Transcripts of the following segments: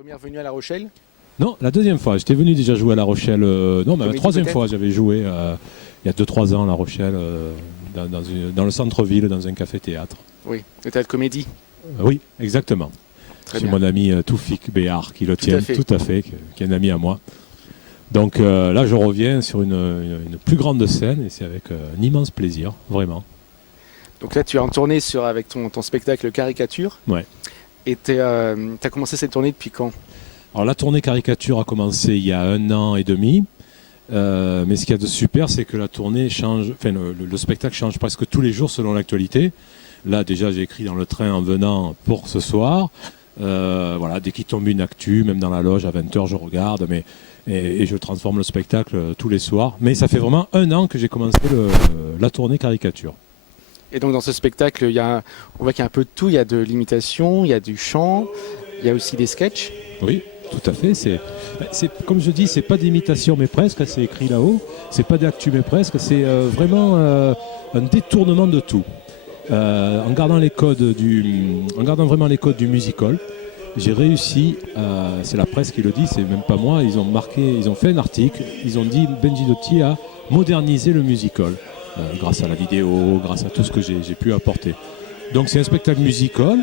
Première venue à La Rochelle? Non, la deuxième fois. J'étais venu déjà jouer à La Rochelle. Non, mais la troisième fois, j'avais joué il y a 2-3 ans à La Rochelle, dans le centre-ville, dans un café-théâtre. Oui, le théâtre comédie. Oui, exactement. Très C'est bien. mon ami Toufik Béhar qui le Tout tient, à fait. tout à fait, qui est un ami à moi. Donc là, je reviens sur une plus grande scène et c'est avec un immense plaisir, vraiment. Donc là, tu es en tournée avec ton spectacle Caricature. Ouais. Et tu as commencé cette tournée depuis quand? Alors la tournée Caricature a commencé il y a 1 an et demi. Mais ce qu'il y a de super, c'est que la tournée change, enfin le spectacle change presque tous les jours selon l'actualité. Là déjà j'ai écrit dans le train en venant pour ce soir. Voilà, dès qu'il tombe une actu, même dans la loge à 20h je regarde, et je transforme le spectacle tous les soirs. Mais ça fait vraiment 1 an que j'ai commencé la tournée Caricature. Et donc dans ce spectacle, on voit qu'il y a un peu de tout. Il y a de l'imitation, il y a du chant, il y a aussi des sketchs. Oui, tout à fait. Comme je dis, c'est pas d'imitation mais presque, c'est écrit là-haut. C'est pas d'actu mais presque. C'est vraiment un détournement de tout. En gardant vraiment les codes du musical, j'ai réussi. C'est la presse qui le dit, c'est même pas moi. Ils ont fait un article. Ils ont dit Benji Dotti a modernisé le musical grâce à la vidéo, grâce à tout ce que j'ai pu apporter. Donc c'est un spectacle musical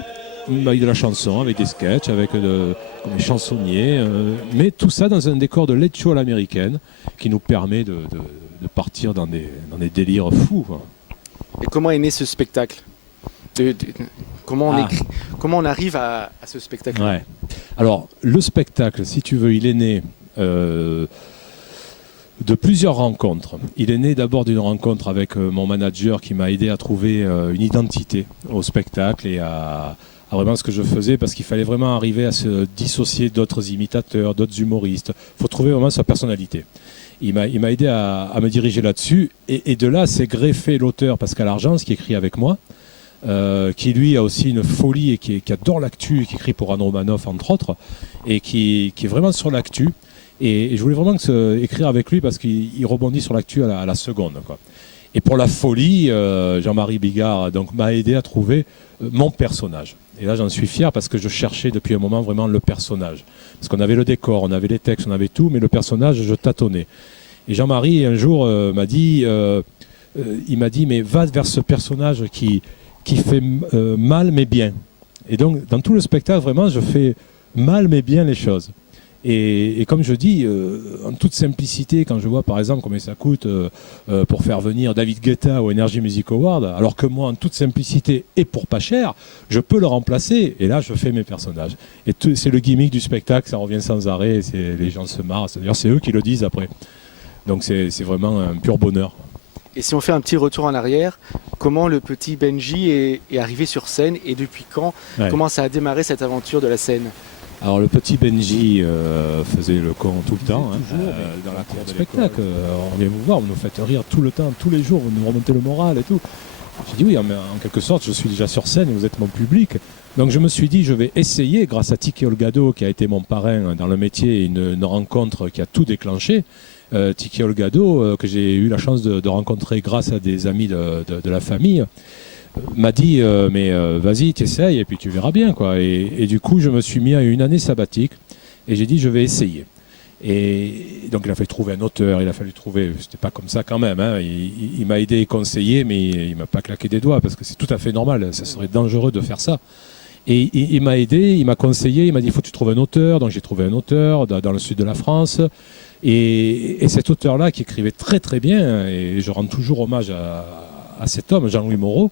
avec de la chanson, avec des sketchs, avec des chansonniers, mais tout ça dans un décor de late show à l'américaine qui nous permet de partir dans des délires fous, quoi. Et comment est né ce spectacle? Comment on arrive à ce spectacle? Ouais. Alors, le spectacle, si tu veux, il est né de plusieurs rencontres. Il est né d'abord d'une rencontre avec mon manager qui m'a aidé à trouver une identité au spectacle et à vraiment ce que je faisais, parce qu'il fallait vraiment arriver à se dissocier d'autres imitateurs, d'autres humoristes. Il faut trouver vraiment sa personnalité. Il m'a aidé à me diriger là-dessus, et de là s'est greffé l'auteur Pascal Argence qui écrit avec moi, qui lui a aussi une folie et qui adore l'actu, et qui écrit pour Anne Romanoff entre autres, et qui est vraiment sur l'actu. Et je voulais vraiment écrire avec lui parce qu'il rebondit sur l'actu à la seconde, quoi. Et pour la folie, Jean-Marie Bigard donc, m'a aidé à trouver mon personnage. Et là, j'en suis fier parce que je cherchais depuis un moment vraiment le personnage. Parce qu'on avait le décor, on avait les textes, on avait tout, mais le personnage, je tâtonnais. Et Jean-Marie, un jour, m'a dit, mais va vers ce personnage qui fait mal mais bien. Et donc, dans tout le spectacle, vraiment, je fais mal mais bien les choses. Et comme je dis, en toute simplicité, quand je vois par exemple combien ça coûte pour faire venir David Guetta au Energy Music Award, alors que moi, en toute simplicité et pour pas cher, je peux le remplacer. Et là, je fais mes personnages. Et c'est le gimmick du spectacle, ça revient sans arrêt. Les gens se marrent. D'ailleurs, c'est eux qui le disent après. Donc c'est vraiment un pur bonheur. Et si on fait un petit retour en arrière, comment le petit Benji est arrivé sur scène et depuis quand? Ouais. Comment ça a démarré cette aventure de la scène? Alors le petit Benji faisait le con tout le temps, dans la cour de spectacle. On vient vous voir, vous nous faites rire tout le temps, tous les jours, vous nous remontez le moral et tout. J'ai dit oui, mais en quelque sorte, je suis déjà sur scène et vous êtes mon public. Donc je me suis dit, je vais essayer, grâce à Tiki Olgado, qui a été mon parrain dans le métier, une rencontre qui a tout déclenché. Tiki Olgado, que j'ai eu la chance de rencontrer grâce à des amis de la famille, m'a dit vas-y, t'essayes et puis tu verras bien, quoi. Et du coup, je me suis mis à une année sabbatique et j'ai dit je vais essayer. Et donc il a fallu trouver un auteur, il a fallu trouver, c'était pas comme ça quand même, hein. Il m'a aidé et conseillé, mais il m'a pas claqué des doigts parce que c'est tout à fait normal, ça serait dangereux de faire ça. Et il m'a aidé, il m'a conseillé, il m'a dit il faut que tu trouves un auteur. Donc j'ai trouvé un auteur dans le sud de la France. Et cet auteur-là qui écrivait très très bien, et je rends toujours hommage à cet homme, Jean-Louis Moreau,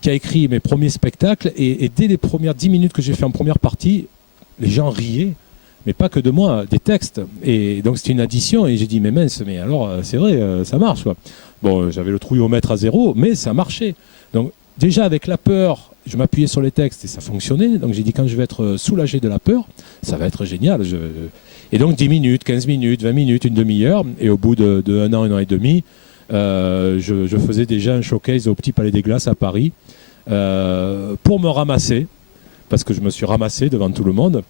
qui a écrit mes premiers spectacles. Et dès les premières 10 minutes que j'ai fait en première partie, les gens riaient, mais pas que de moi, des textes. Et donc c'était une addition, et j'ai dit mais mince, mais alors c'est vrai, ça marche, quoi. Bon, j'avais le trouillomètre à 0, mais ça marchait. Donc déjà avec la peur, je m'appuyais sur les textes et ça fonctionnait. Donc j'ai dit quand je vais être soulagé de la peur, ça va être génial. Et donc 10 minutes, 15 minutes, 20 minutes, une demi-heure. Et au bout de 1 an et demi, je faisais déjà un showcase au Petit Palais des Glaces à Paris pour me ramasser. Parce que je me suis ramassé devant tout le monde.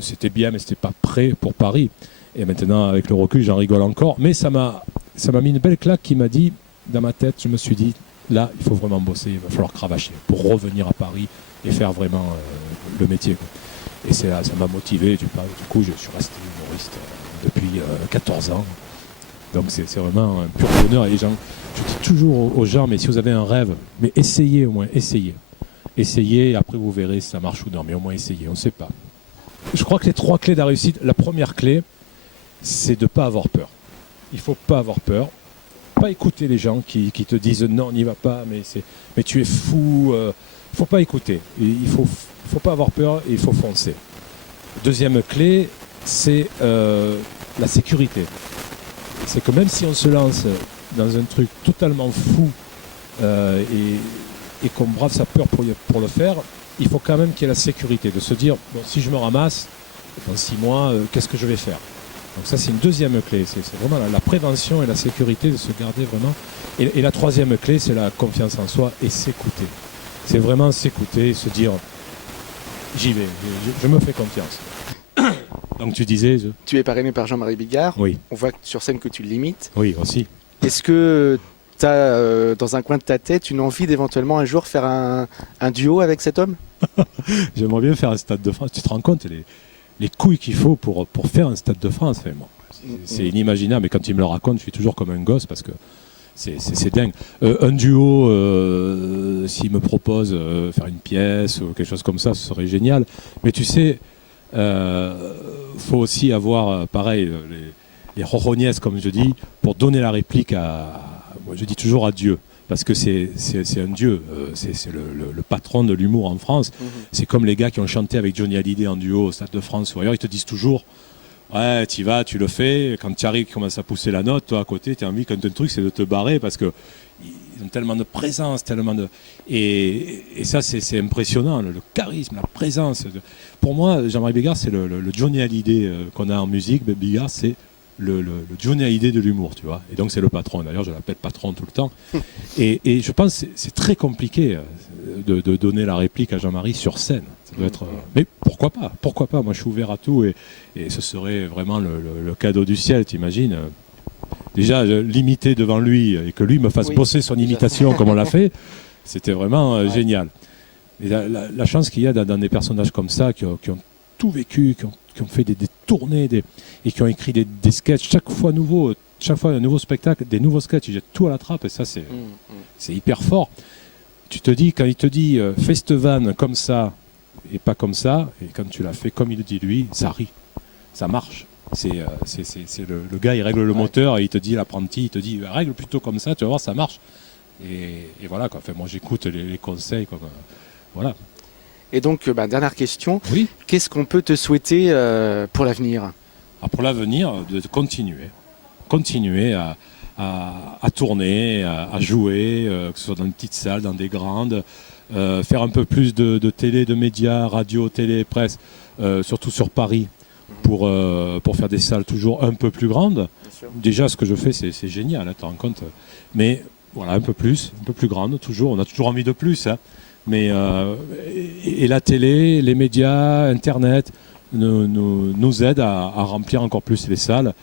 C'était bien, mais c'était pas prêt pour Paris. Et maintenant, avec le recul, j'en rigole encore. Mais ça m'a mis une belle claque qui m'a dit, dans ma tête, je me suis dit, là, il faut vraiment bosser, il va falloir cravacher pour revenir à Paris et faire vraiment le métier, quoi. Et ça m'a motivé. Du coup, je suis resté humoriste depuis 14 ans. Donc c'est vraiment un pur bonheur. Et je dis toujours aux gens, mais si vous avez un rêve, mais essayez au moins, essayez. Essayez, et après vous verrez si ça marche ou non, mais au moins essayez, on ne sait pas. Je crois que les 3 clés de la réussite, la première clé, c'est de ne pas avoir peur. Il ne faut pas avoir peur. Pas écouter les gens qui te disent non, n'y va pas, mais tu es fou. Il ne faut pas écouter. Il ne faut pas avoir peur et il faut foncer. Deuxième clé, c'est la sécurité. C'est que même si on se lance dans un truc totalement fou et qu'on brave sa peur pour le faire, il faut quand même qu'il y ait la sécurité, de se dire, bon, si je me ramasse, dans 6 mois, qu'est-ce que je vais faire ? Donc ça, c'est une deuxième clé, c'est vraiment la prévention et la sécurité, de se garder vraiment. Et la troisième clé, c'est la confiance en soi et s'écouter. C'est vraiment s'écouter, se dire, j'y vais, je me fais confiance. Donc tu disais... Tu es parrainé par Jean-Marie Bigard. Oui. On voit sur scène que tu l'imites. Oui, aussi. Est-ce que tu as, dans un coin de ta tête, une envie d'éventuellement un jour faire un duo avec cet homme ? J'aimerais bien faire un Stade de France. Tu te rends compte les couilles qu'il faut pour faire un Stade de France. Enfin, bon, c'est inimaginable. Mais quand il me le raconte, je suis toujours comme un gosse parce que c'est dingue. Un duo, s'il me propose faire une pièce ou quelque chose comme ça, ce serait génial. Mais tu sais, faut aussi avoir, pareil, les rorognaises, comme je dis, pour donner la réplique moi, je dis toujours à Dieu. Parce que c'est un dieu, c'est le patron de l'humour en France. C'est comme les gars qui ont chanté avec Johnny Hallyday en duo au Stade de France ou ailleurs, ils te disent toujours ouais, tu y vas, tu le fais. Quand tu arrives, tu commences à pousser la note, toi à côté, tu as envie, quand un truc, c'est de te barrer parce qu'ils ont tellement de présence, tellement de. Et ça, c'est impressionnant, le charisme, la présence. Pour moi, Jean-Marie Bigard, c'est le Johnny Hallyday qu'on a en musique. Bigard, c'est le Johnny Hallyday de l'humour, tu vois. Et donc, c'est le patron. D'ailleurs, je l'appelle patron tout le temps. Et je pense que c'est très compliqué de donner la réplique à Jean-Marie sur scène. Ça doit être, mais pourquoi pas ? Pourquoi pas ? Moi, je suis ouvert à tout et ce serait vraiment le cadeau du ciel, t'imagines ? Déjà, l'imiter devant lui et que lui me fasse bosser son imitation comme on l'a fait, c'était vraiment génial. Et la chance qu'il y a dans des personnages comme ça qui ont tout vécu, qui ont fait des tournées et qui ont écrit des sketchs chaque fois un nouveau spectacle, des nouveaux sketchs, ils jettent tout à la trappe et ça c'est hyper fort. Tu te dis, quand il te dit fais cette vanne comme ça et pas comme ça, et quand tu l'as fait comme il le dit lui, ça rit, ça marche. C'est le gars, il règle le moteur et il te dit, l'apprenti, il te dit règle plutôt comme ça, tu vas voir, ça marche. Et voilà, quoi. Enfin, moi j'écoute les conseils, quoi. Voilà. Et donc, dernière question, oui. Qu'est-ce qu'on peut te souhaiter pour l'avenir ? Pour l'avenir, de continuer à tourner, à jouer, que ce soit dans une petite salle, dans des grandes, faire un peu plus de télé, de médias, radio, télé, presse, surtout sur Paris, pour faire des salles toujours un peu plus grandes. Déjà, ce que je fais, c'est génial, hein, tu te rends compte. Mais voilà, un peu plus grande, toujours. On a toujours envie de plus, hein. Mais et la télé, les médias, Internet nous aident à remplir encore plus les salles,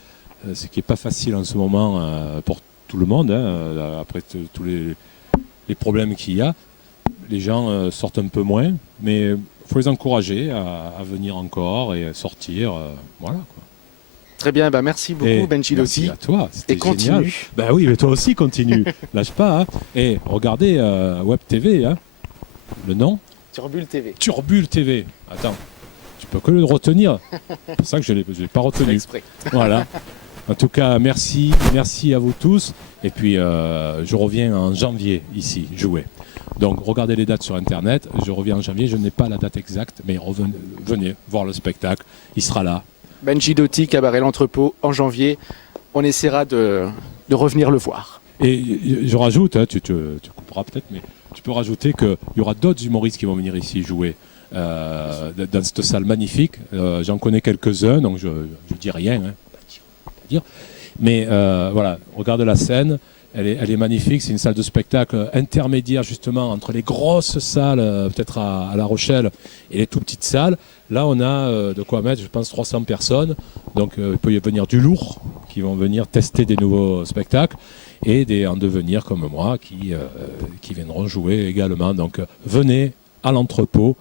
ce qui n'est pas facile en ce moment pour tout le monde, hein, après tous les problèmes qu'il y a. Les gens sortent un peu moins, mais il faut les encourager à venir encore et sortir. Voilà, quoi. Très bien, merci beaucoup Benji Lotti. Merci à toi, c'était et continue. Génial. Oui, mais toi aussi continue. Lâche pas. Hein. Et regardez Web TV, hein. Le nom Turbule TV. Turbule TV. Attends, tu peux que le retenir. C'est pour ça que je ne l'ai pas retenu. Exprès. Voilà. En tout cas, merci à vous tous. Et puis, je reviens en janvier ici, jouer. Donc, regardez les dates sur Internet. Je reviens en janvier. Je n'ai pas la date exacte, mais venez voir le spectacle. Il sera là. Benji Lotti, Cabaret L'Entrepôt, en janvier. On essaiera de revenir le voir. Et je rajoute, hein, tu couperas peut-être, mais tu peux rajouter qu'il y aura d'autres humoristes qui vont venir ici jouer dans cette salle magnifique. J'en connais quelques-uns, donc je ne dis rien. Hein, mais voilà, regarde la scène, elle est magnifique. C'est une salle de spectacle intermédiaire justement entre les grosses salles, peut-être à La Rochelle, et les tout petites salles. Là, on a de quoi mettre, je pense, 300 personnes. Donc, il peut y venir du lourd, qui vont venir tester des nouveaux spectacles, et des en devenir comme moi, qui viendront jouer également. Donc, venez à l'entrepôt.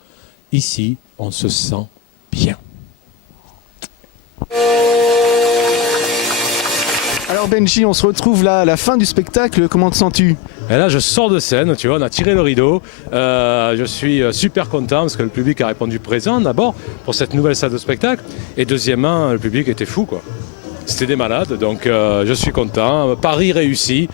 Ici, on se sent bien. Alors Benji, on se retrouve là à la fin du spectacle, comment te sens-tu? Et là, je sors de scène, tu vois, on a tiré le rideau. Je suis super content parce que le public a répondu présent d'abord pour cette nouvelle salle de spectacle. Et deuxièmement, le public était fou, quoi. C'était des malades, donc je suis content. Paris réussi.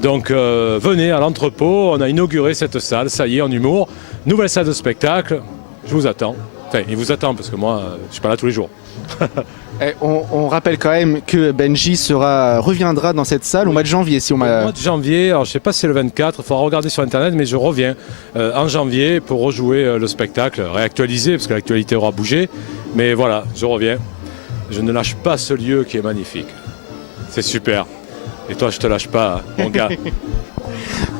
Donc venez à l'entrepôt, on a inauguré cette salle, ça y est, en humour. Nouvelle salle de spectacle, je vous attends. Enfin, il vous attend parce que moi, je ne suis pas là tous les jours. On rappelle quand même que Benji reviendra dans cette salle au mois de janvier. Si on Au m'a... mois de janvier, alors je ne sais pas si c'est le 24, il faudra regarder sur internet, mais je reviens en janvier pour rejouer le spectacle, réactualisé, parce que l'actualité aura bougé. Mais voilà, je reviens. Je ne lâche pas ce lieu qui est magnifique. C'est super. Et toi, je te lâche pas, mon gars.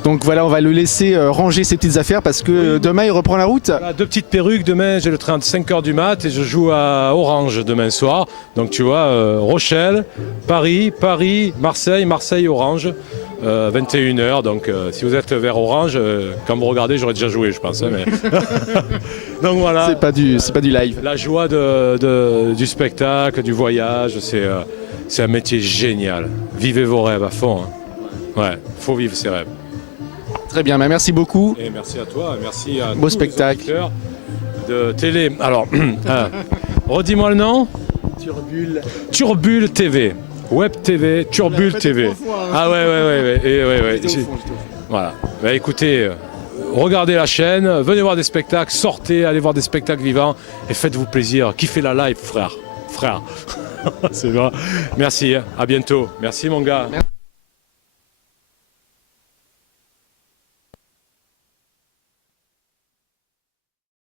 Donc voilà, on va le laisser ranger ses petites affaires parce que demain il reprend la route. Voilà, 2 petites perruques, demain j'ai le train de 5h du mat et je joue à Orange demain soir. Donc tu vois, Rochelle, Paris, Marseille, Orange, 21h. Donc si vous êtes vers Orange, quand vous regardez, j'aurais déjà joué, je pense. Hein, mais... Donc voilà. C'est pas du live. La joie du spectacle, du voyage, c'est un métier génial. Vivez vos rêves à fond. Hein. Ouais, faut vivre ses rêves. Très bien, merci beaucoup. Et merci à toi, merci à Beau tous spectacle. les auditeurs de télé. Alors, redis-moi le nom. Turbule TV. Web TV, Turbule TV. Ah ouais. Voilà. Bah, écoutez, regardez la chaîne, venez voir des spectacles, sortez, allez voir des spectacles vivants et faites-vous plaisir. Kiffez la live, frère. C'est vrai. Merci, à bientôt. Merci mon gars. Merci.